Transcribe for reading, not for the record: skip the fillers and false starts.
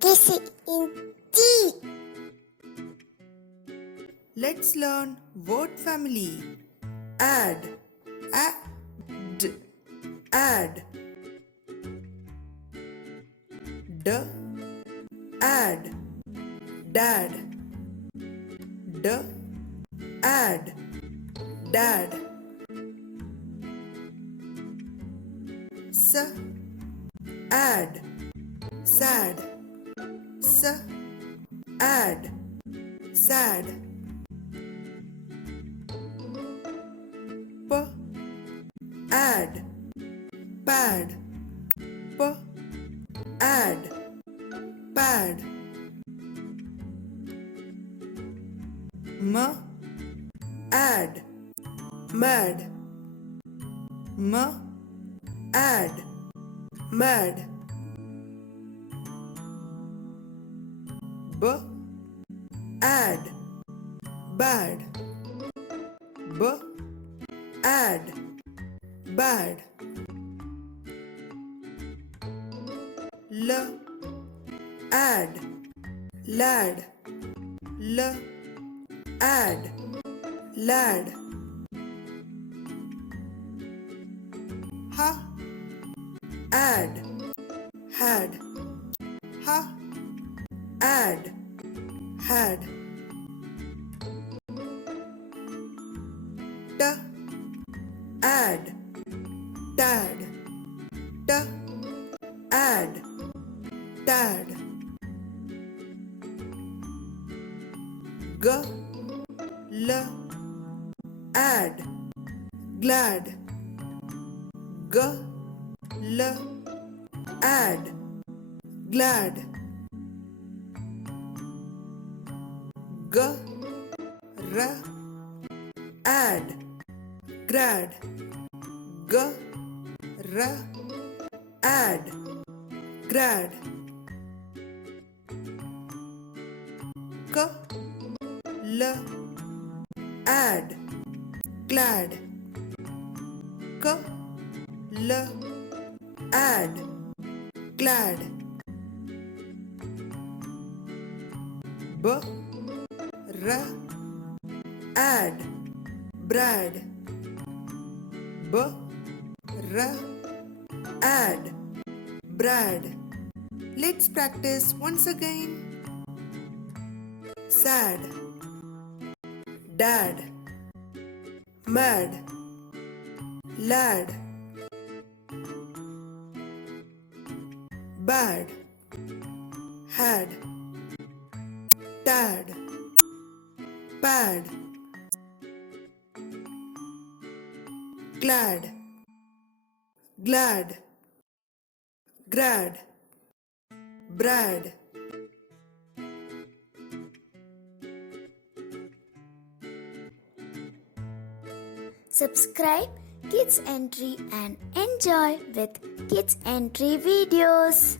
kissing in T. Let's learn word family. Add, add, add. D, add, dad. D, add, dad. S, add, sad. S, add, sad. P, add, pad. P, add, pad. M, add, mad. M, add, mad. B, add, bad. B, add, bad. L, add, lad. L, add, lad. H, add, had. H, add, had. T, add, tad. T, add, tad. G, l, add, glad. G, l, add, glad. G, r, add, grad. G, r, add, grad. K, l, add, clad. K, l, add, clad. B, r, add, brad. B, r, add, brad. Let's practice once again. Sad, dad, mad, lad, bad, had, tad, pad, glad, glad, grad, brad. Subscribe Kids Entry and enjoy with Kids Entry videos.